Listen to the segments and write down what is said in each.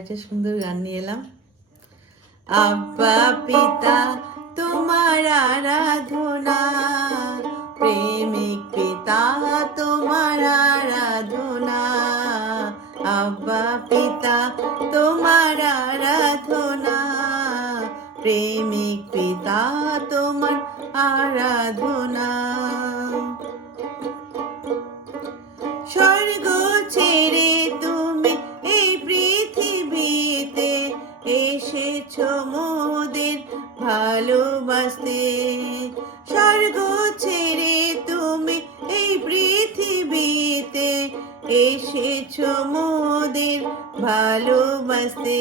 একটা সুন্দর গান নিয়ে এলাম। আব্বা পিতা তোমার আরাধনা, প্রেমিক পিতা তোমার আরাধনা। আব্বা পিতা তোমার আরাধনা, প্রেমিক পিতা তোমার আরাধনা। স্বর্গ ছেড়ে তুমি এই পৃথিবীতে এসেছো মোদের ভালোবাসতে। স্বর্গ ছেড়ে তুমি এই পৃথিবীতে এসেছো মোদের ভালোবাসতে।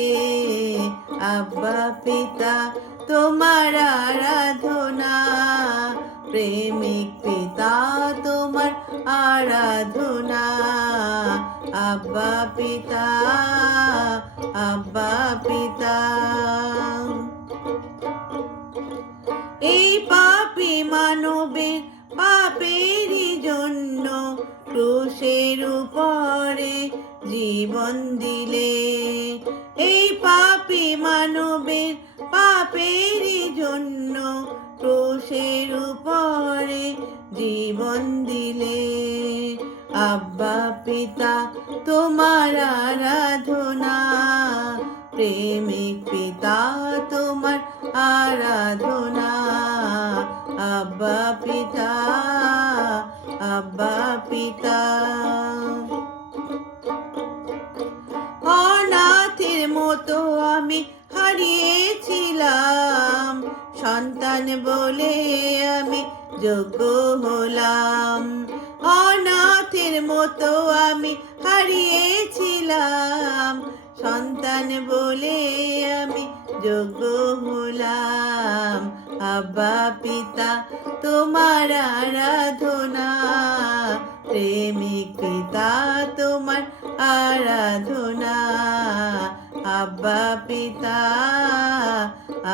আব্বা পিতা তোমার আরাধনা, প্রেমিক পিতা তোমার আরাধনা। আব্বা পিতা, আব্বা পিতা। এই পাপী মানবের পাপেরই জন্য ক্রুশের উপরে জীবন দিলে। এই পাপী মানবের পাপেরই জন্য ক্রুশের উপরে জীবন দিলে। আব্বা পিতা তোমার আরাধনা, প্রেমিক পিতা তোমার আরাধনা। আব্বা পিতা, আব্বা পিতা। অনাথের মতো আমি হারিয়েছিলাম, সন্তান বলে আমি যোগ্য হলাম। অনাথের মতো আমি হারিয়েছিলাম, সন্তান বলে আমি যোগ্য হলাম। আব্বা পিতা তোমার আরাধনা, প্রেমিক পিতা তোমার আরাধনা। আব্বা পিতা,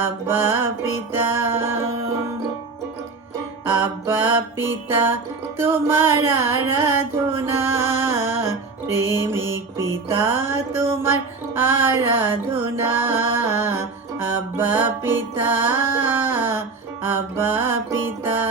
আব্বা পিতা। আব্বা পিতা তোমার আরাধনা, প্রেমিক পিতা তোমার আরাধনা। আব্বা পিতা, আব্বা পিতা।